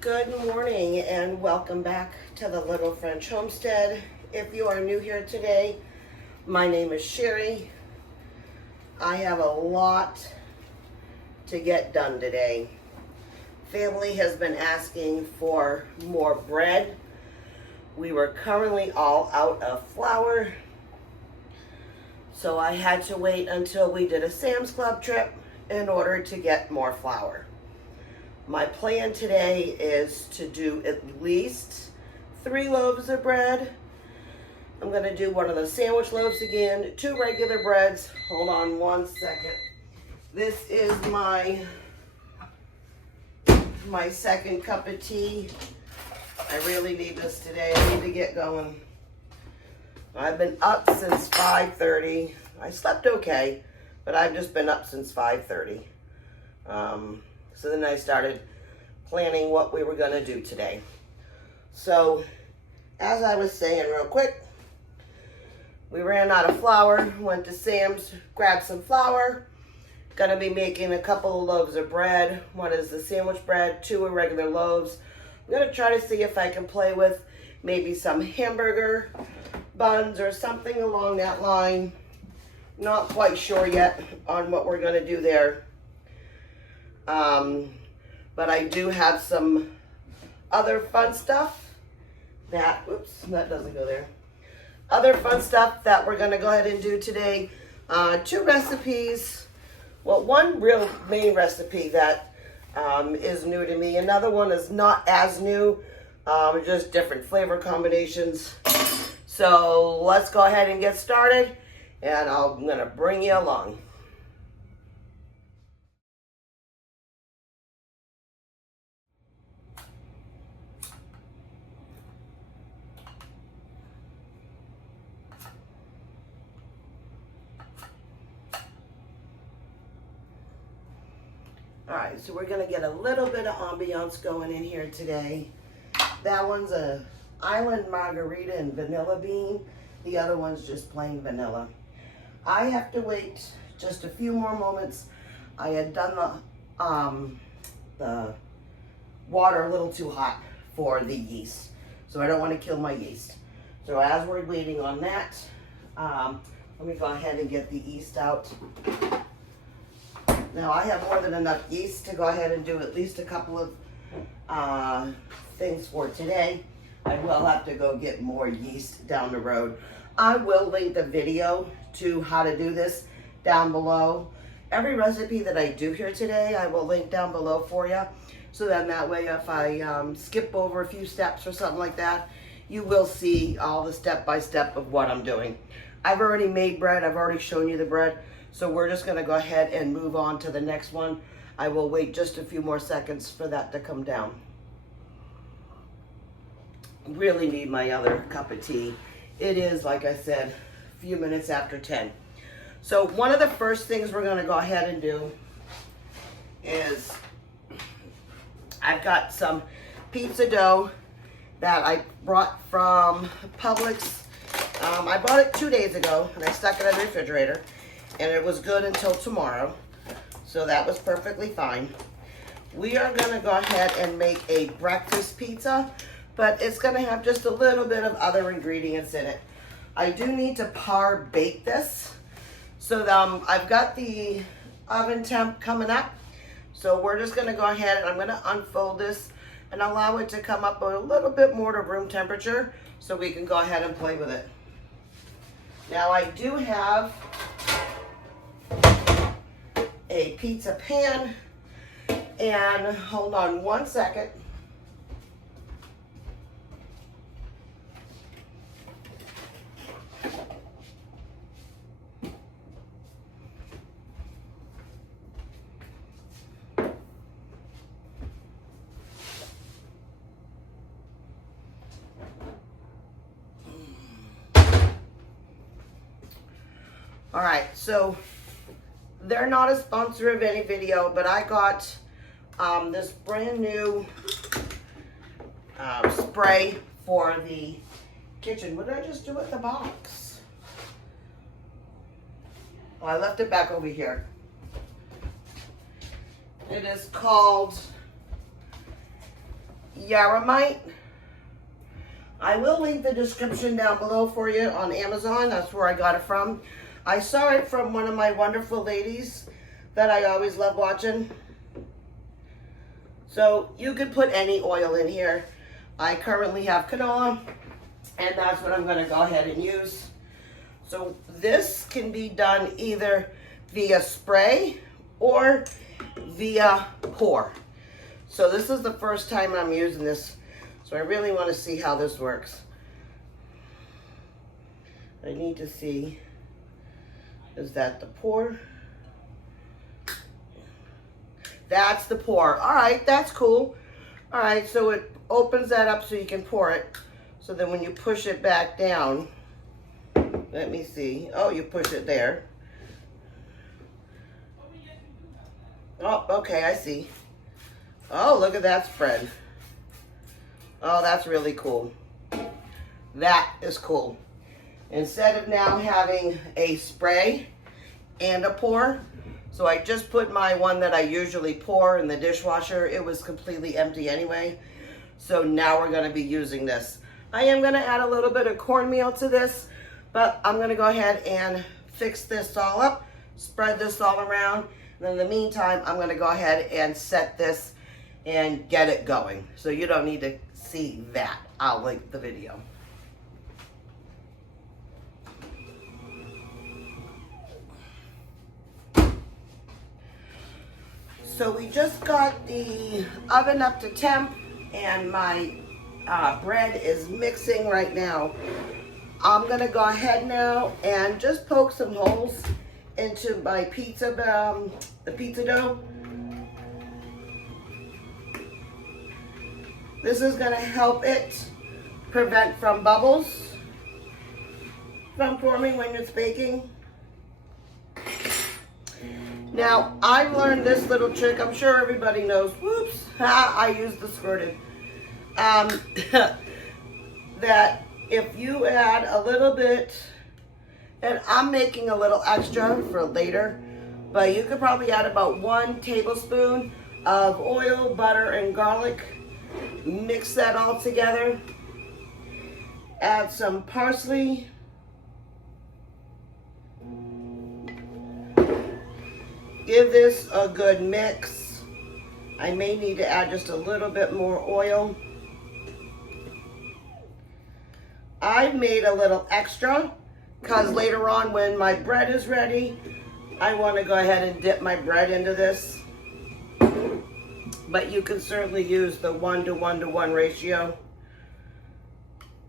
Good morning and welcome back to the Little French Homestead. If you are new here today, my name is Sherry. I have a lot to get done today. Family has been asking for more bread. We were currently all out of flour, so I had to wait until we did a Sam's Club trip in order to get more flour. My plan today is to do at least 3 loaves of bread. I'm going to do one of the sandwich loaves again, 2 regular breads. Hold on one second. This is my second cup of tea. I really need this today. I need to get going. I've been up since 5:30. I slept okay, but I've just been up since 5:30. So then I started planning what we were going to do today. So, as I was saying real quick, we ran out of flour, went to Sam's, grabbed some flour. Going to be making a couple of loaves of bread. One is the sandwich bread, 2 are regular loaves. I'm going to try to see if I can play with maybe some hamburger buns or something along that line. Not quite sure yet on what we're going to do there. But I do have some other fun stuff that, oops, that doesn't go there. Other fun stuff that we're going to go ahead and do today. 2 recipes. Well, one real main recipe that is new to me. Another one is not as new, just different flavor combinations. So let's go ahead and get started, and I'm going to bring you along. All right, so we're gonna get a little bit of ambiance going in here today. That one's a island margarita and vanilla bean. The other one's just plain vanilla. I have to wait just a few more moments. I had done the water a little too hot for the yeast, so I don't want to kill my yeast. So as we're waiting on that, let me go ahead and get the yeast out. Now I have more than enough yeast to go ahead and do at least a couple of things for today. I will have to go get more yeast down the road. I will link the video to how to do this down below. Every recipe that I do here today, I will link down below for you. So then that way if I skip over a few steps or something like that, you will see all the step-by-step of what I'm doing. I've already made bread. I've already shown you the bread. So we're just going to go ahead and move on to the next one. I will wait just a few more seconds for that to come down. Really need my other cup of tea. It is, like I said, a few minutes after 10. So one of the first things we're going to go ahead and do is I've got some pizza dough that I brought from Publix. I bought it 2 days ago and I stuck it in the refrigerator. And it was good until tomorrow, so that was perfectly fine. We are going to go ahead and make a breakfast pizza, but it's going to have just a little bit of other ingredients in it. I do need to par bake this, so I've got the oven temp coming up, so we're just going to go ahead and I'm going to unfold this and allow it to come up a little bit more to room temperature so we can go ahead and play with it. Now I do have a pizza pan, and hold on one second. All right, so they're not a sponsor of any video, but I got this brand new spray for the kitchen. What did I just do with the box? Oh, I left it back over here. It is called Yaramite. I will link the description down below for you on Amazon. That's where I got it from. I saw it from one of my wonderful ladies that I always love watching. So you could put any oil in here. I currently have canola, and that's what I'm going to go ahead and use. So this can be done either via spray or via pour. So this is the first time I'm using this, so I really want to see how this works. I need to see, is that the pour? That's the pour. All right, that's cool. All right, so it opens that up so you can pour it. So then when you push it back down, let me see. Oh, you push it there. Oh, okay, I see. Oh, look at that spread. Oh, that's really cool. That is cool. Instead of now having a spray and a pour, so I just put my one that I usually pour in the dishwasher. It was completely empty anyway. So now we're going to be using this. I am going to add a little bit of cornmeal to this, but I'm going to go ahead and fix this all up, spread this all around. And in the meantime, I'm going to go ahead and set this and get it going. So you don't need to see that. I'll link the video. So we just got the oven up to temp, and my bread is mixing right now. I'm gonna go ahead now and just poke some holes into my pizza, the pizza dough. This is gonna help it prevent from bubbles from forming when it's baking. Now, I've learned this little trick. I'm sure everybody knows. Whoops, I used the squirted. That if you add a little bit, and I'm making a little extra for later, but you could probably add about 1 tablespoon of oil, butter, and garlic. Mix that all together. Add some parsley. Give this a good mix. I may need to add just a little bit more oil. I've made a little extra because later on when my bread is ready, I want to go ahead and dip my bread into this. But you can certainly use the 1:1:1 ratio.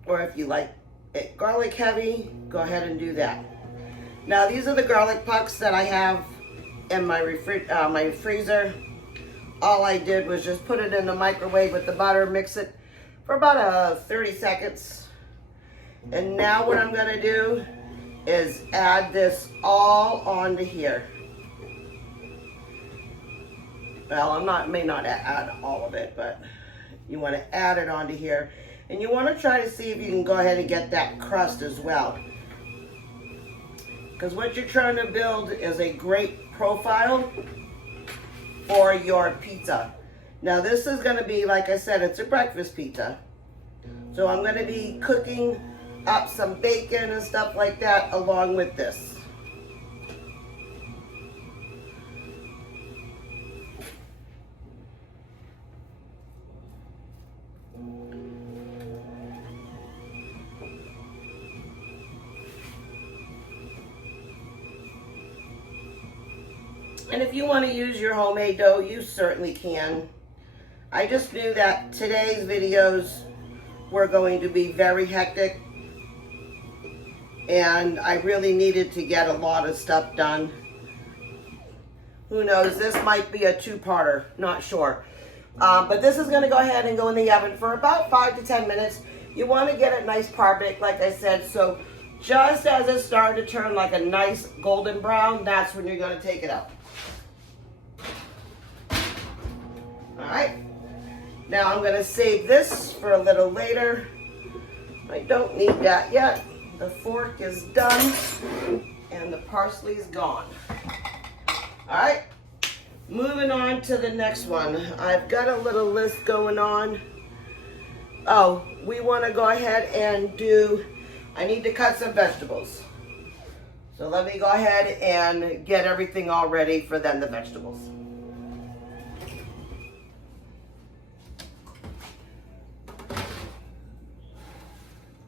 Or if you like it garlic heavy, go ahead and do that. Now these are the garlic pucks that I have in my my freezer. All I did was just put it in the microwave with the butter, mix it for about 30 seconds. And now what I'm gonna do is add this all onto here. Well, may not add all of it, but you want to add it onto here. And you want to try to see if you can go ahead and get that crust as well. Because what you're trying to build is a great profile for your pizza. Now this is going to be, like I said, it's a breakfast pizza. So I'm going to be cooking up some bacon and stuff like that along with this. And if you want to use your homemade dough, you certainly can. I just knew that today's videos were going to be very hectic, and I really needed to get a lot of stuff done. Who knows, this might be a two-parter, not sure. But this is going to go ahead and go in the oven for about 5 to 10 minutes. You want to get it nice par-baked, like I said, so just as it's starting to turn like a nice golden brown, that's when you're going to take it out. Alright, now I'm going to save this for a little later. I don't need that yet. The fork is done and the parsley's gone. Alright, moving on to the next one. I've got a little list going on Oh, we want to go ahead and do, I need to cut some vegetables. So let me go ahead and get everything all ready for then the vegetables.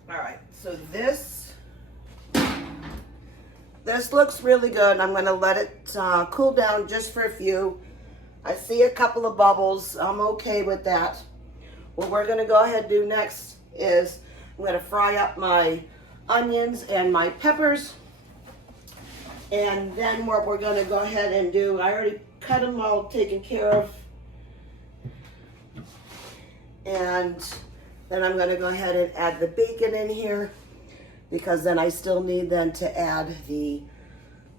All right, so this looks really good. I'm gonna let it cool down just for a few. I see a couple of bubbles. I'm okay with that. What we're gonna go ahead and do next is I'm gonna fry up my onions and my peppers. And then what we're gonna go ahead and do, I already cut them all taken care of. And then I'm gonna go ahead and add the bacon in here because then I still need then to add the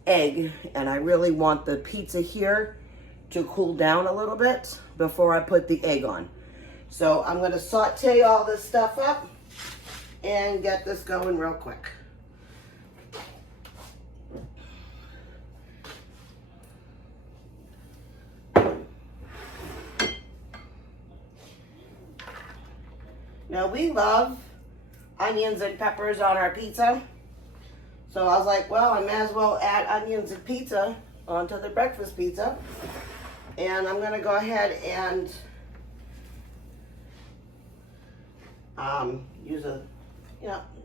egg. And I really want the pizza here to cool down a little bit before I put the egg on. So I'm gonna saute all this stuff up and get this going real quick. Now we love onions and peppers on our pizza. So I was like, well, I may as well add onions and pizza onto the breakfast pizza. And I'm gonna go ahead and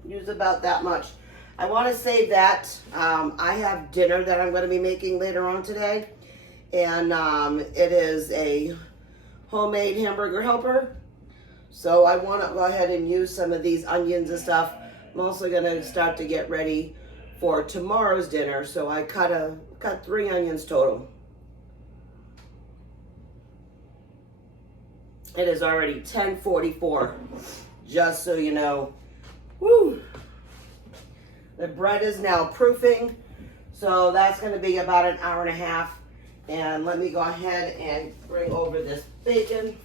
use about that much. I wanna say that I have dinner that I'm gonna be making later on today. And it is a homemade hamburger helper. So I want to go ahead and use some of these onions and stuff. I'm also going to start to get ready for tomorrow's dinner. So I cut 3 onions total. It is already 10:44, just so you know. Woo! The bread is now proofing, so that's going to be about an hour and a half. And let me go ahead and bring over this bacon.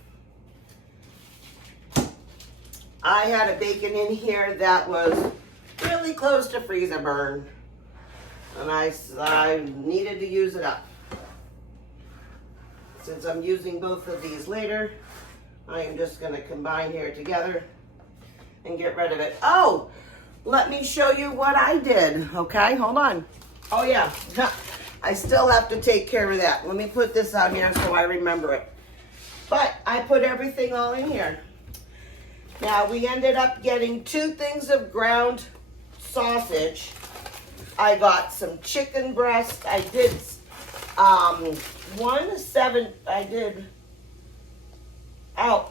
I had a bacon in here that was really close to freezer burn. And I needed to use it up. Since I'm using both of these later, I am just gonna combine here together and get rid of it. Oh, let me show you what I did, okay? Hold on. Oh yeah, I still have to take care of that. Let me put this out here so I remember it. But I put everything all in here. Now, we ended up getting 2 things of ground sausage. I got some chicken breast. I did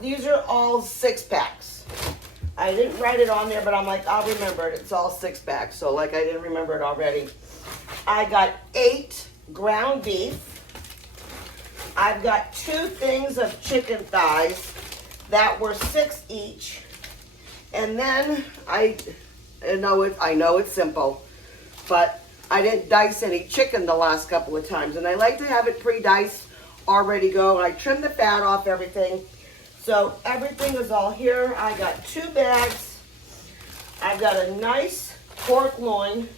these are all 6-packs. I didn't write it on there, but I'm like, I'll remember it. It's all 6-packs, so like I didn't remember it already. I got 8 ground beef. I've got 2 things of chicken thighs that were 6 each. And then I know it's simple, but I didn't dice any chicken the last couple of times. And I like to have it pre-diced, already go. And I trimmed the fat off everything. So everything is all here. I got 2 bags. I've got a nice pork loin.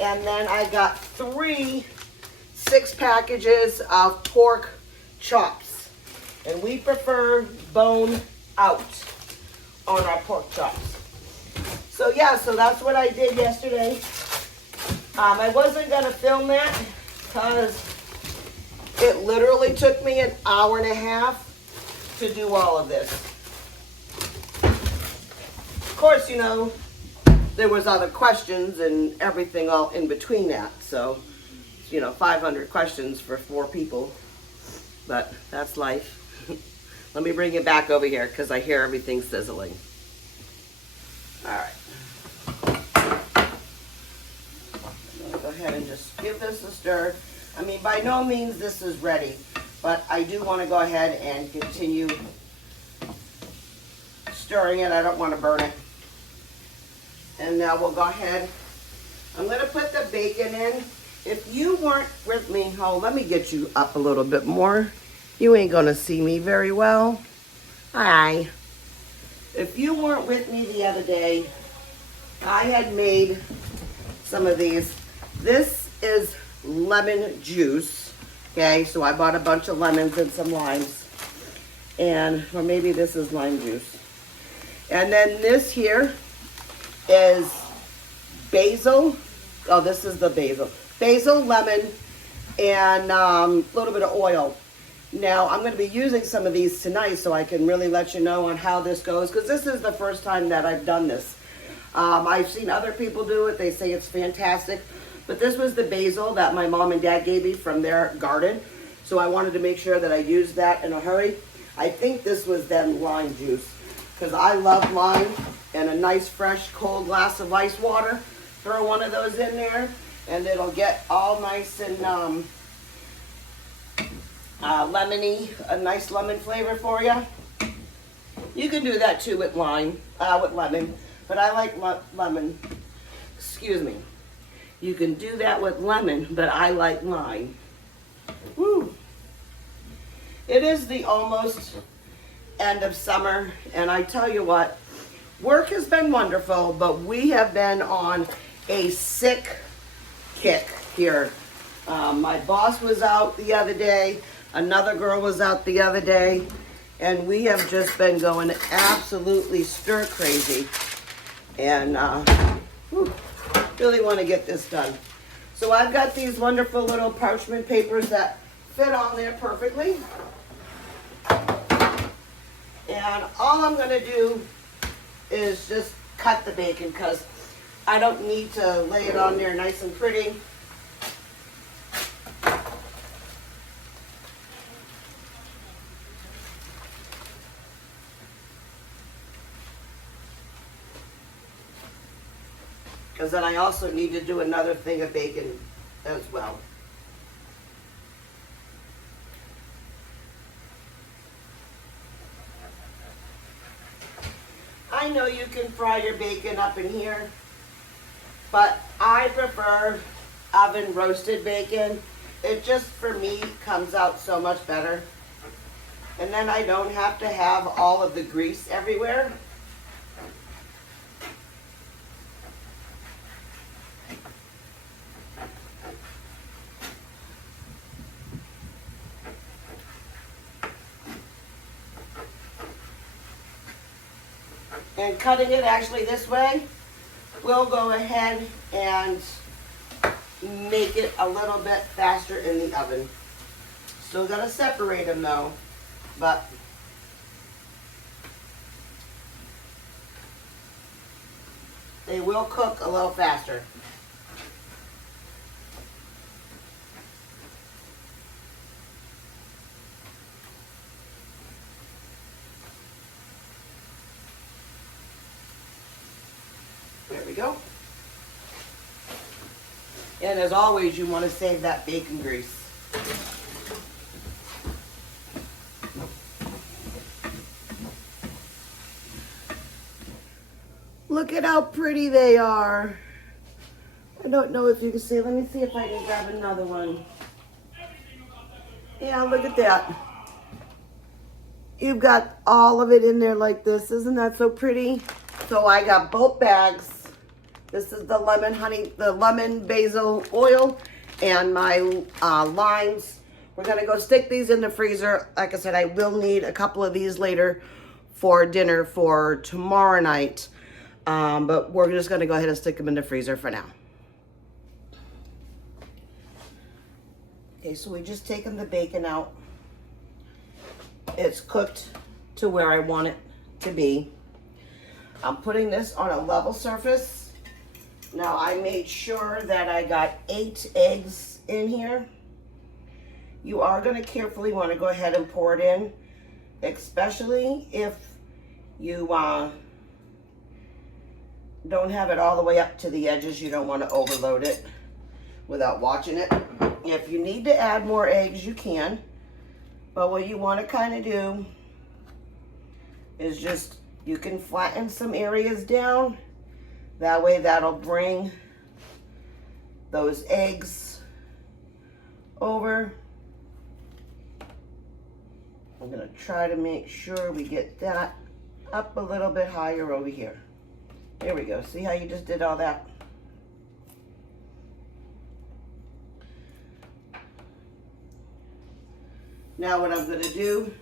And then I got 6 packages of pork chops. And we prefer bone out on our pork chops. So yeah, so that's what I did yesterday. I wasn't gonna film that because it literally took me an hour and a half to do all of this. Of course, you know, there was other questions and everything all in between that. So, you know, 500 questions for 4 people, but that's life. Let me bring it back over here because I hear everything sizzling. All right. Go ahead and just give this a stir. I mean, by no means this is ready, but I do want to go ahead and continue stirring it. I don't want to burn it. And now we'll go ahead. I'm going to put the bacon in. If you weren't with me, let me get you up a little bit more. You ain't going to see me very well. Hi. If you weren't with me the other day, I had made some of these. This is lemon juice. Okay, so I bought a bunch of lemons and some limes. Or maybe this is lime juice. And then this here is basil. Oh, this is the basil. Basil, lemon, and a little bit of oil. Now, I'm going to be using some of these tonight so I can really let you know on how this goes, because this is the first time that I've done this. I've seen other people do it. They say it's fantastic. But this was the basil that my mom and dad gave me from their garden. So I wanted to make sure that I used that in a hurry. I think this was then lime juice, because I love lime, and a nice fresh cold glass of ice water. Throw one of those in there and it'll get all nice and lemony, a nice lemon flavor for you. You can do that too with lemon, but I like lemon. Excuse me. You can do that with lemon, but I like lime. Woo! It is the almost end of summer, and I tell you what, work has been wonderful, but we have been on a sick kick here. My boss was out the other day, another girl was out the other day, and we have just been going absolutely stir crazy, and really want to get this done. So I've got these wonderful little parchment papers that fit on there perfectly, and all I'm going to do is just cut the bacon, because I don't need to lay it on there nice and pretty. Because then I also need to do another thing of bacon as well. I know you can fry your bacon up in here, but I prefer oven roasted bacon. It just, for me, comes out so much better. And then I don't have to have all of the grease everywhere. And cutting it actually this way, we'll go ahead and make it a little bit faster in the oven. Still gotta separate them though, but they will cook a little faster. There we go. And as always, you want to save that bacon grease. Look at how pretty they are. I don't know if you can see. Let me see if I can grab another one. Yeah, look at that. You've got all of it in there like this. Isn't that so pretty? So I got both bags. This is the lemon basil oil, and my limes. We're gonna go stick these in the freezer. Like I said, I will need a couple of these later for dinner for tomorrow night. But we're just gonna go ahead and stick them in the freezer for now. Okay, so we just taken the bacon out. It's cooked to where I want it to be. I'm putting this on a level surface. Now I made sure that I got 8 eggs in here. You are going to carefully want to go ahead and pour it in, especially if you don't have it all the way up to the edges. You don't want to overload it without watching it. If you need to add more eggs, you can. But what you want to kind of do is just, you can flatten some areas down. That way that'll bring those eggs over. I'm gonna try to make sure we get that up a little bit higher over here. There we go. See how you just did all that? Now what I'm gonna do,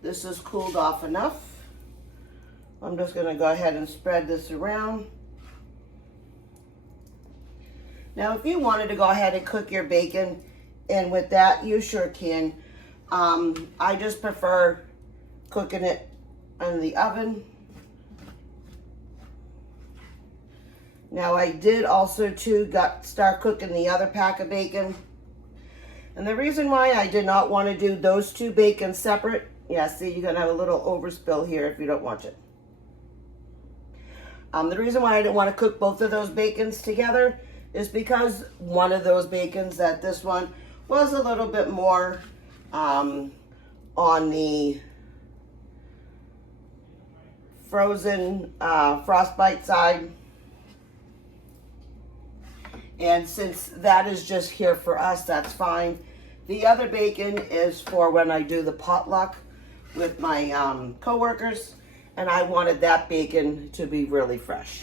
this is cooled off enough. I'm just gonna go ahead and spread this around. Now, if you wanted to go ahead and cook your bacon in with that, you sure can. I just prefer cooking it in the oven. Now, I did also too start cooking the other pack of bacon. And the reason why I did not want to do those two bacon separate, yeah, see, you're gonna have a little overspill here if you don't watch it. The reason why I didn't want to cook both of those bacons together is because one of those bacons, this one, was a little bit more on the frozen frostbite side. And since that is just here for us, that's fine. The other bacon is for when I do the potluck with my coworkers, and I wanted that bacon to be really fresh.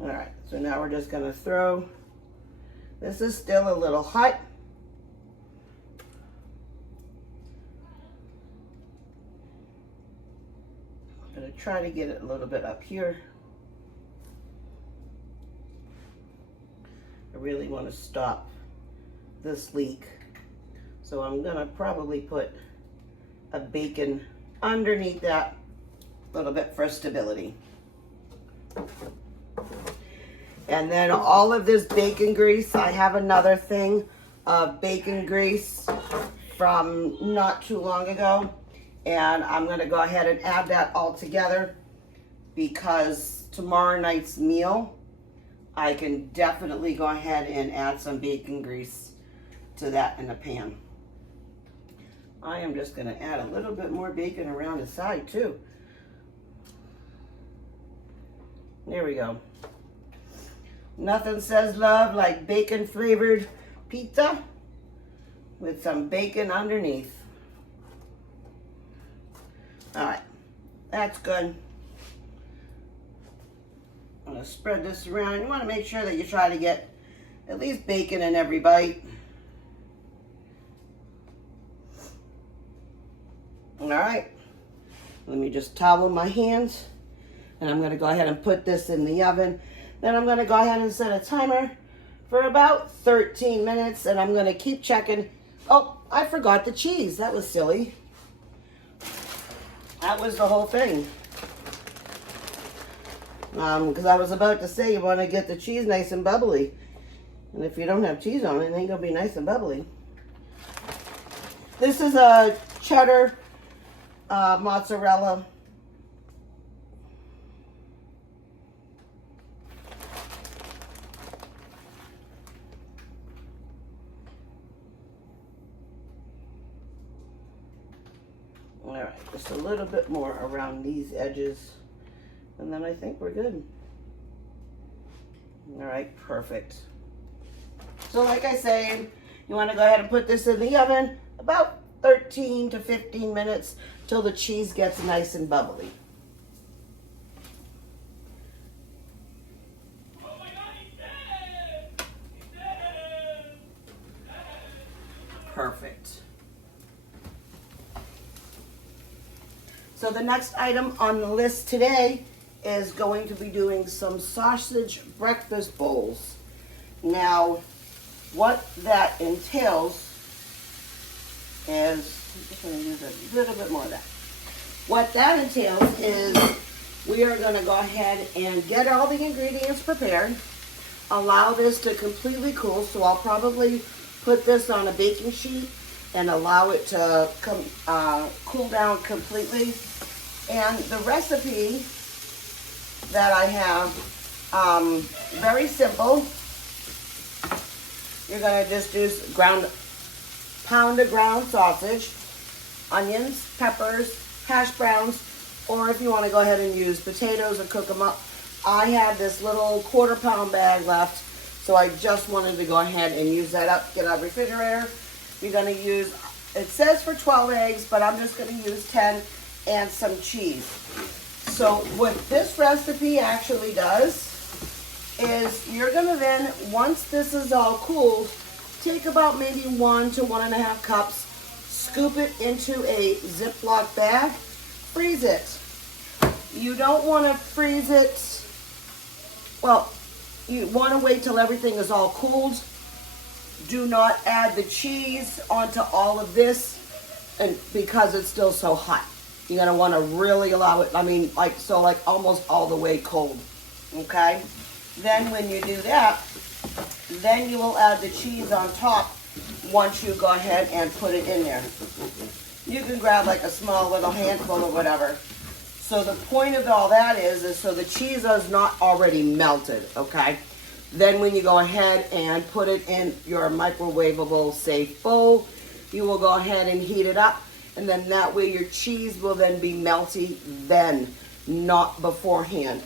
All right, so now we're just gonna throw, this is still a little hot. I'm gonna try to get it a little bit up here. I really want to stop this leak. So I'm gonna probably put a bacon underneath that a little bit for stability. And then all of this bacon grease, I have another thing of bacon grease from not too long ago. And I'm gonna go ahead and add that all together because tomorrow night's meal, I can definitely go ahead and add some bacon grease to that in the pan. I am just gonna add a little bit more bacon around the side too. There we go. Nothing says love like bacon flavored pizza with some bacon underneath. All right, that's good. I'm gonna spread this around. You wanna make sure that you try to get at least bacon in every bite. All right, let me just towel my hands, and I'm gonna go ahead and put this in the oven. Then I'm gonna go ahead and set a timer for about 13 minutes, and I'm gonna keep checking. Oh, I forgot the cheese. That was silly. That was the whole thing. Because I was about to say you want to get the cheese nice and bubbly. And if you don't have cheese on it, it ain't going to be nice and bubbly. This is a cheddar mozzarella. All right, just a little bit more around these edges. And then I think we're good. All right, perfect. So like I said, you want to go ahead and put this in the oven about 13 to 15 minutes till the cheese gets nice and bubbly. Perfect. So the next item on the list today is going to be doing some sausage breakfast bowls. Now, what that entails is, I'm just going to use a little bit more of that. What that entails is we are going to go ahead and get all the ingredients prepared, allow this to completely cool, so I'll probably put this on a baking sheet and allow it to cool down completely. And the recipe that I have, very simple. You're gonna just do pound of ground sausage, onions, peppers, hash browns, or if you wanna go ahead and use potatoes and cook them up. I had this little quarter-pound bag left, so I just wanted to go ahead and use that up, get out of the refrigerator. You're gonna use, it says for 12 eggs, but I'm just gonna use 10 and some cheese. So what this recipe actually does is you're gonna then, once this is all cooled, take about maybe 1 to 1.5 cups, scoop it into a Ziploc bag, freeze it. You don't want to freeze it. Well, you want to wait till everything is all cooled. Do not add the cheese onto all of this, and because it's still so hot. You're going to want to really allow it, like almost all the way cold. Okay? Then when you do that, then you will add the cheese on top once you go ahead and put it in there. You can grab like a small little handful or whatever. So the point of all that is so the cheese is not already melted, okay? Then when you go ahead and put it in your microwavable safe bowl, you will go ahead and heat it up, and then that way your cheese will then be melty then, not beforehand.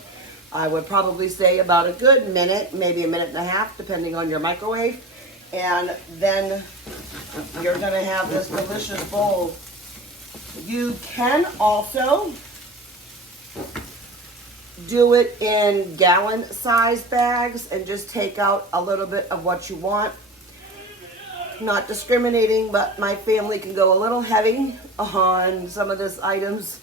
I would probably say about a good minute, maybe a minute and a half, depending on your microwave. And then you're gonna have this delicious bowl. You can also do it in gallon size bags and just take out a little bit of what you want. Not discriminating, but my family can go a little heavy on some of these items.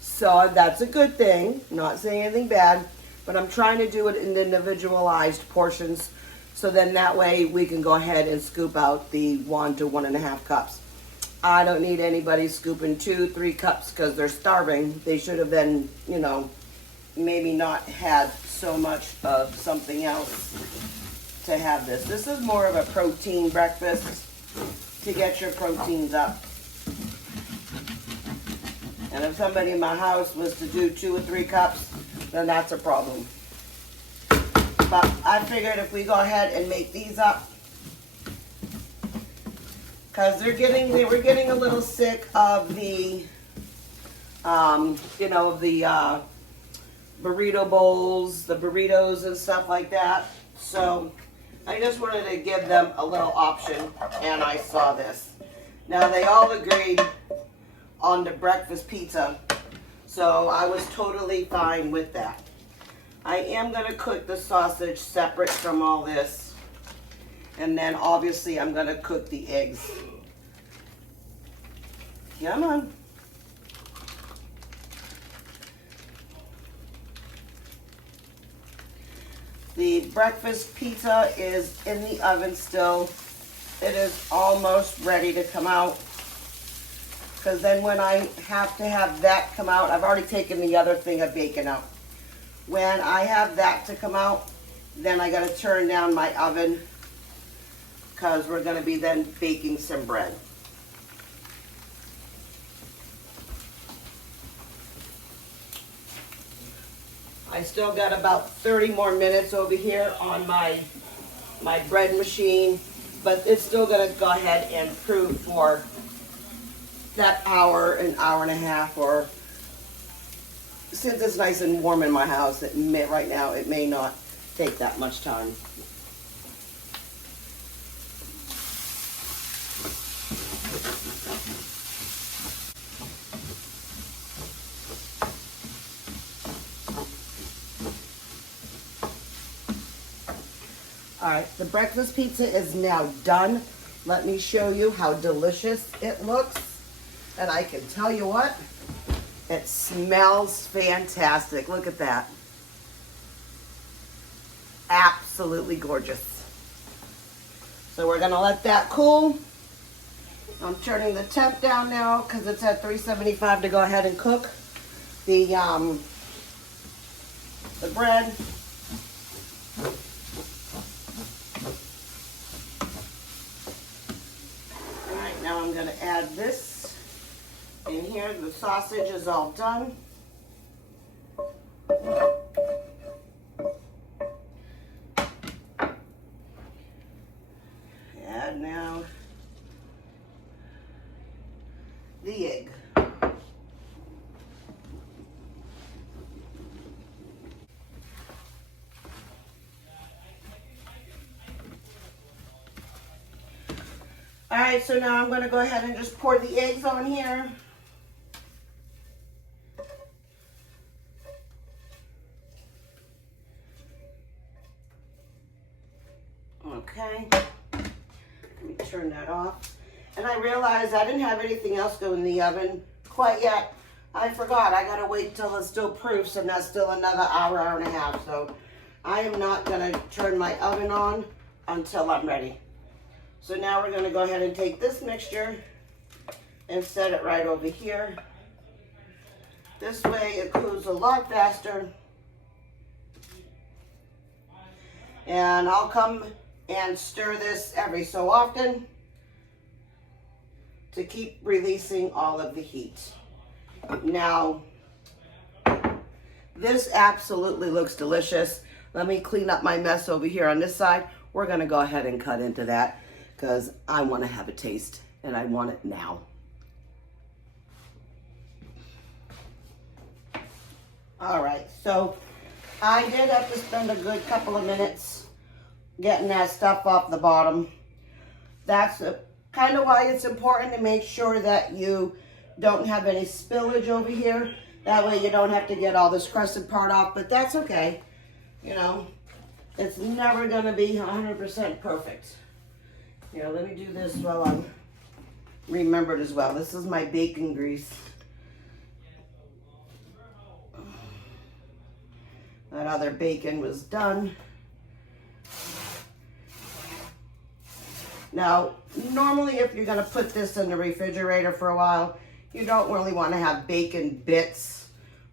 So that's a good thing. Not saying anything bad, but I'm trying to do it in individualized portions. So then that way we can go ahead and scoop out the 1 to 1.5 cups. I don't need anybody scooping 2-3 cups because they're starving. They should have then, maybe not had so much of something else to have this. This is more of a protein breakfast to get your proteins up. And if somebody in my house was to do 2 or 3 cups, then that's a problem. But I figured if we go ahead and make these up, because they were getting a little sick of the, burrito bowls, the burritos and stuff like that. So I just wanted to give them a little option, and I saw this. Now they all agreed on the breakfast pizza, so I was totally fine with that. I am going to cook the sausage separate from all this, and then obviously I'm going to cook the eggs. Come on. The breakfast pizza is in the oven still. It is almost ready to come out. Because then when I have to have that come out, I've already taken the other thing of bacon out. When I have that to come out, then I got to turn down my oven because we're going to be then baking some bread. I still got about 30 more minutes over here on my bread machine, but it's still going to go ahead and prove for that hour, an hour and a half, or since it's nice and warm in my house, right now it may not take that much time. All right, the breakfast pizza is now done. Let me show you how delicious it looks. And I can tell you what, it smells fantastic. Look at that. Absolutely gorgeous. So we're gonna let that cool. I'm turning the temp down now because it's at 375 to go ahead and cook the bread. All right, now I'm gonna add this in here. The sausage is all done. Add now the egg. All right, so now I'm going to go ahead and just pour the eggs on here. Okay, let me turn that off. And I realized I didn't have anything else go in the oven quite yet, I forgot, I gotta wait till it's still proofs, and that's still another hour, hour and a half. So I am not gonna turn my oven on until I'm ready. So now we're gonna go ahead and take this mixture and set it right over here. This way it cools a lot faster. And I'll come and stir this every so often to keep releasing all of the heat. Now, this absolutely looks delicious. Let me clean up my mess over here on this side. We're gonna go ahead and cut into that because I wanna have a taste and I want it now. All right, so I did have to spend a good couple of minutes getting that stuff off the bottom. That's kind of why it's important to make sure that you don't have any spillage over here. That way you don't have to get all this crusted part off, but that's okay. You know, it's never gonna be 100% perfect. Here, let me do this while I'm remembered as well. This is my bacon grease. That other bacon was done. Now, normally if you're gonna put this in the refrigerator for a while, you don't really wanna have bacon bits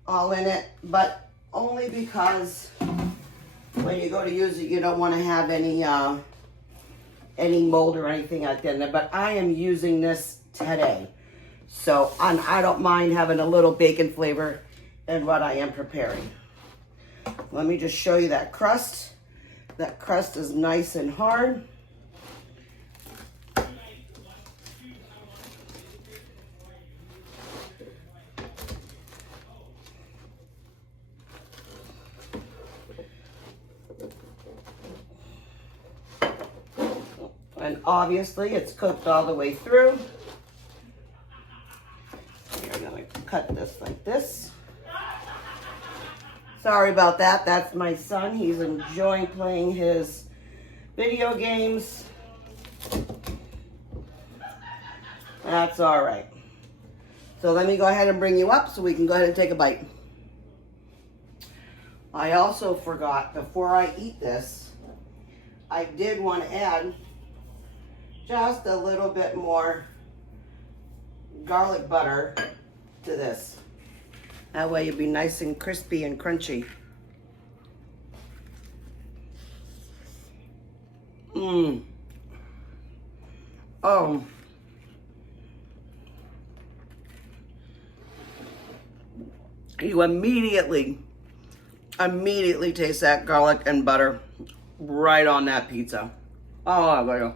all in it, but only because when you go to use it, you don't wanna have any mold or anything like that in there. But I am using this today. So I don't mind having a little bacon flavor in what I am preparing. Let me just show you that crust. That crust is nice and hard. And obviously it's cooked all the way through. We're gonna cut this like this. Sorry about that, that's my son. He's enjoying playing his video games. That's all right. So let me go ahead and bring you up so we can go ahead and take a bite. I also forgot, before I eat this, I did want to add just a little bit more garlic butter to this. That way it'll be nice and crispy and crunchy. Oh. You immediately taste that garlic and butter right on that pizza. Oh, my God.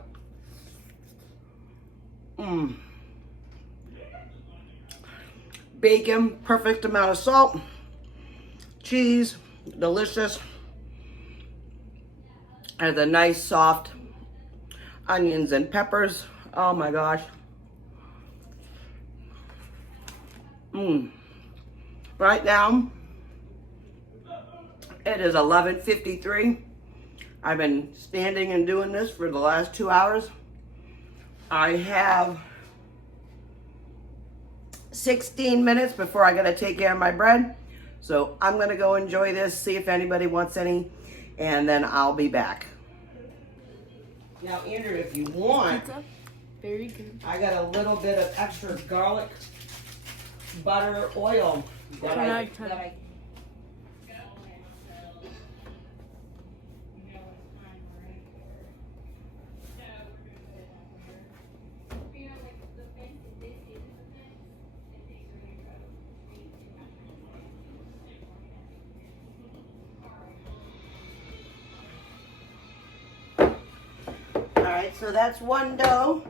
Bacon, perfect amount of salt, cheese, delicious, and the nice soft onions and peppers. Oh my gosh. Right now, it is 11:53. I've been standing and doing this for the last 2 hours. I have 16 minutes before I gotta take care of my bread. So I'm gonna go enjoy this, see if anybody wants any, and then I'll be back. Now, Andrew, if you want, very good. I got a little bit of extra garlic, butter, oil that I Alright, so that's one dough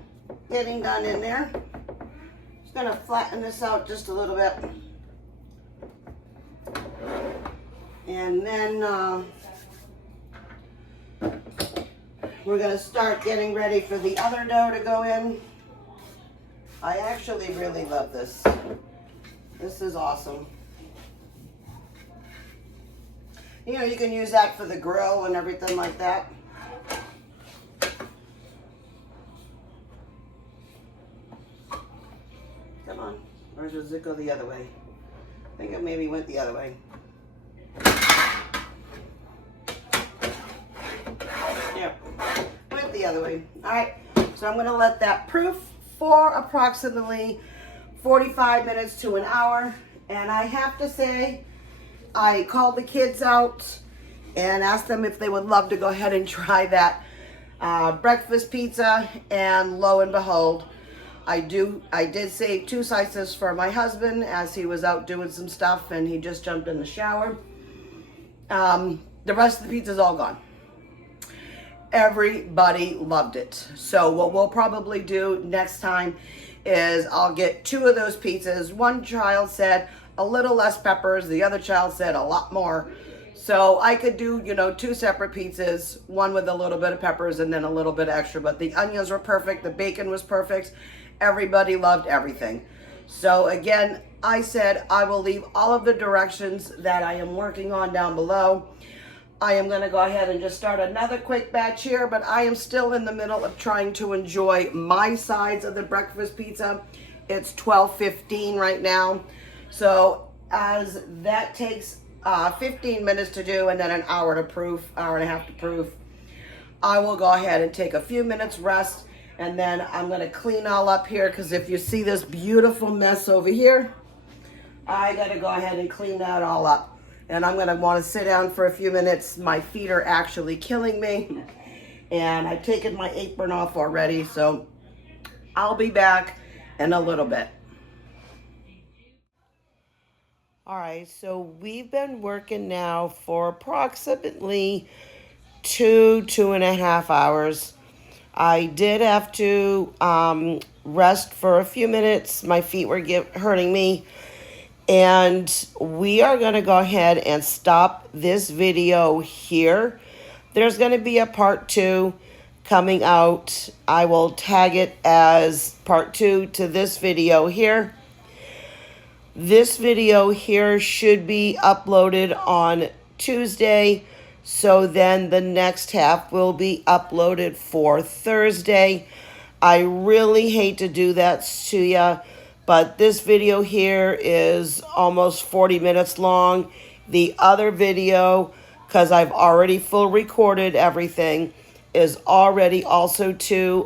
getting done in there. Just gonna flatten this out just a little bit. And then we're gonna start getting ready for the other dough to go in. I actually really love this. This is awesome. You know, you can use that for the grill and everything like that. Come on, or does it go the other way? think it maybe went the other way. Yep, went the other way. All right, so I'm gonna let that proof for approximately 45 minutes to an hour. And I have to say, I called the kids out and asked them if they would love to go ahead and try that breakfast pizza, and lo and behold, I did save 2 slices for my husband as he was out doing some stuff and he just jumped in the shower. The rest of the pizza's all gone. Everybody loved it. So what we'll probably do next time is I'll get 2 of those pizzas. One child said a little less peppers. The other child said a lot more. So I could do, 2 separate pizzas, one with a little bit of peppers and then a little bit extra. But the onions were perfect. The bacon was perfect. Everybody loved everything. So again, I said I will leave all of the directions that I am working on down below. I am going to go ahead and just start another quick batch here, but I am still in the middle of trying to enjoy my sides of the breakfast pizza. It's 12:15 right now. So as that takes 15 minutes to do and then an hour to proof, hour and a half to proof, I will go ahead and take a few minutes rest, and then I'm going to clean all up here, because if you see this beautiful mess over here, I got to go ahead and clean that all up. And I'm going to want to sit down for a few minutes. My feet are actually killing me. And I've taken my apron off already, so I'll be back in a little bit. All right, so we've been working now for approximately 2.5 hours. I did have to rest for a few minutes. My feet were hurting me. And we are going to go ahead and stop this video here. There's going to be a part 2 coming out. I will tag it as part 2 to this video here. This video here should be uploaded on Tuesday. So then the next half will be uploaded for Thursday. I really hate to do that to you, but this video here is almost 40 minutes long. The other video, because I've already full recorded everything, is already also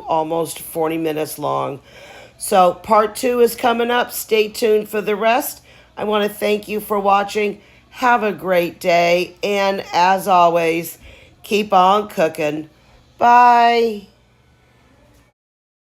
almost 40 minutes long. So part 2 is coming up. Stay tuned for the rest. I want to thank you for watching. Have a great day, and as always, keep on cooking. Bye.